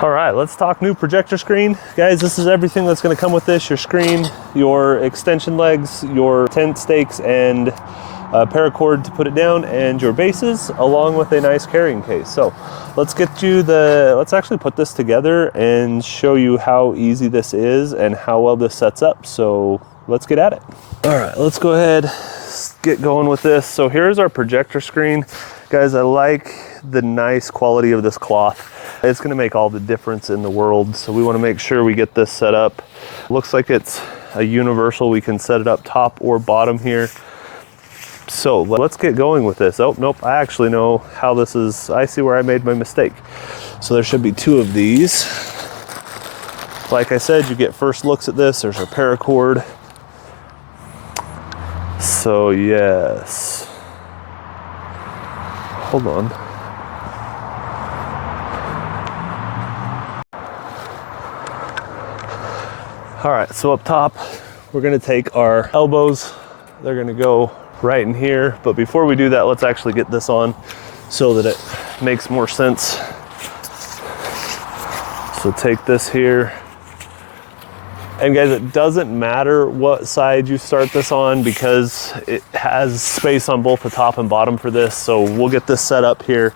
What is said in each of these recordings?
All right, let's talk new projector screen. Guys, this is everything that's gonna come with this: your screen, your extension legs, your tent stakes, and a paracord to put it down, and your bases, along with a nice carrying case. So let's actually put this together and show you how easy this is and how well this sets up. So let's get at it. All right, let's go ahead, get going with this. So here's our projector screen. Guys, I like the nice quality of this cloth. It's gonna make all the difference in the world. So we wanna make sure we get this set up. Looks like it's a universal. We can set it up top or bottom here. So let's get going with this. Oh, nope, I actually know how this is. I see where I made my mistake. So there should be two of these. Like I said, you get first looks at this. There's our paracord. So yes. Hold on. All right, so up top, we're gonna take our elbows. They're gonna go right in here. But before we do that, let's actually get this on so that it makes more sense. So take this here. And guys, it doesn't matter what side you start this on because it has space on both the top and bottom for this. So we'll get this set up here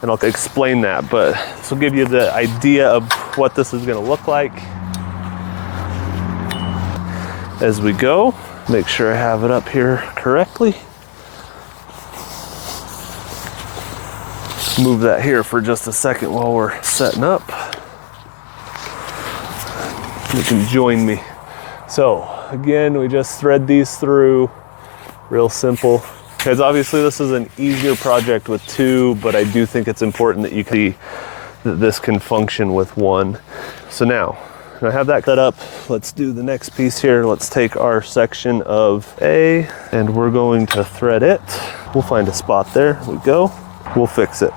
and I'll explain that. But this will give you the idea of what this is gonna look like as we go. Make sure I have it up here correctly. Move that here for just a second while we're setting up. You can join me. So again, we just thread these through, real simple. Because obviously this is an easier project with two, but I do think it's important that you can see that this can function with one. So now, I have that set up. Let's do the next piece here. Let's take our section of A and we're going to thread it. We'll find a spot there. We go. We'll fix it.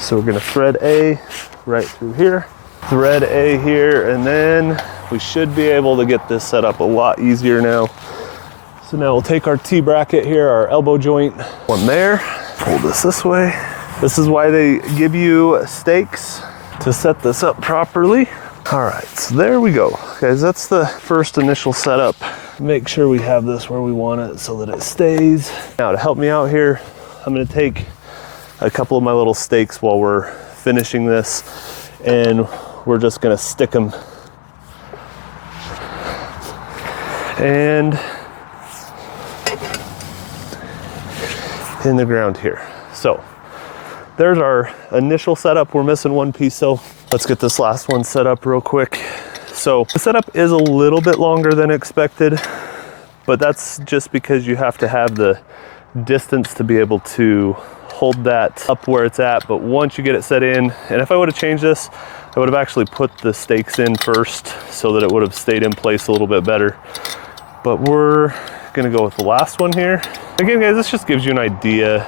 So we're gonna thread A right through here. Thread A here, and then we should be able to get this set up a lot easier now. So now we'll take our T-bracket here, our elbow joint, one there. Pull this way. This is why they give you stakes to set this up properly. All right, so there we go. Guys, that's the first initial setup. Make sure we have this where we want it so that it stays. Now to help me out here, I'm gonna take a couple of my little stakes while we're finishing this, and we're just gonna stick them and in the ground here. So there's our initial setup. We're missing one piece, so let's get this last one set up real quick. So the setup is a little bit longer than expected, but that's just because you have to have the distance to be able to hold that up where it's at. But once you get it set in, and if I would have changed this, I would have actually put the stakes in first so that it would have stayed in place a little bit better. But we're gonna go with the last one here. Again, guys, this just gives you an idea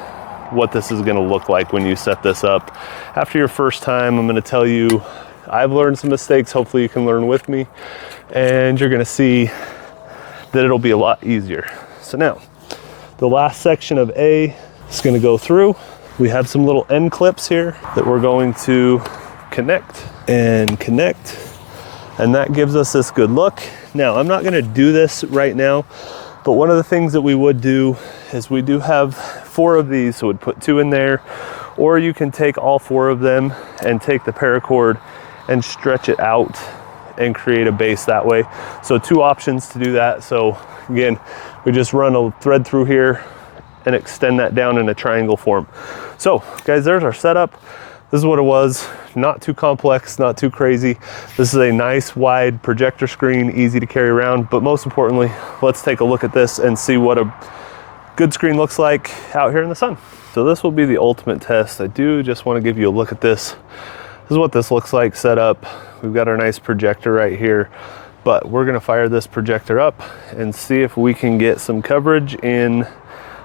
what this is gonna look like when you set this up. After your first time, I'm gonna tell you, I've learned some mistakes. Hopefully you can learn with me, and you're gonna see that it'll be a lot easier. So now, the last section of A is gonna go through. We have some little end clips here that we're going to connect and connect, and that gives us this good look. Now, I'm not gonna do this right now, but one of the things that we would do is we do have 4 of these, so we'd put 2 in there, or you can take all 4 of them and take the paracord and stretch it out and create a base that way. So 2 options to do that. So again, we just run a thread through here and extend that down in a triangle form. So guys, there's our setup. This is what it was. Not too complex, not too crazy. This is a nice wide projector screen, easy to carry around, but most importantly, let's take a look at this and see what a good screen looks like out here in the sun. So this will be the ultimate test. I do just want to give you a look at this. This is what this looks like set up. We've got our nice projector right here, but we're gonna fire this projector up and see if we can get some coverage in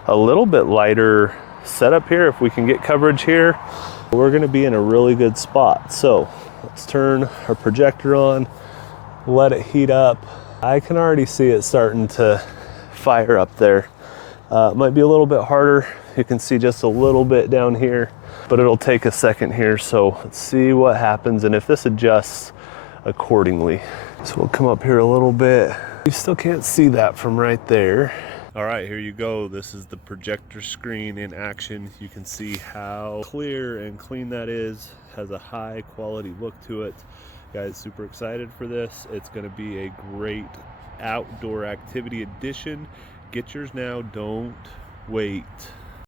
a little bit lighter setup here. If we can get coverage here, we're gonna be in a really good spot. So let's turn our projector on, let it heat up. I can already see it starting to fire up there. Might be a little bit harder. You can see just a little bit down here, but it'll take a second here. So let's see what happens and if this adjusts accordingly. So we'll come up here a little bit. You still can't see that from right there. All right, here you go. This is the projector screen in action. You can see how clear and clean that is. Has a high quality look to it. Guys, super excited for this. It's gonna be a great outdoor activity edition. Get yours now, don't wait.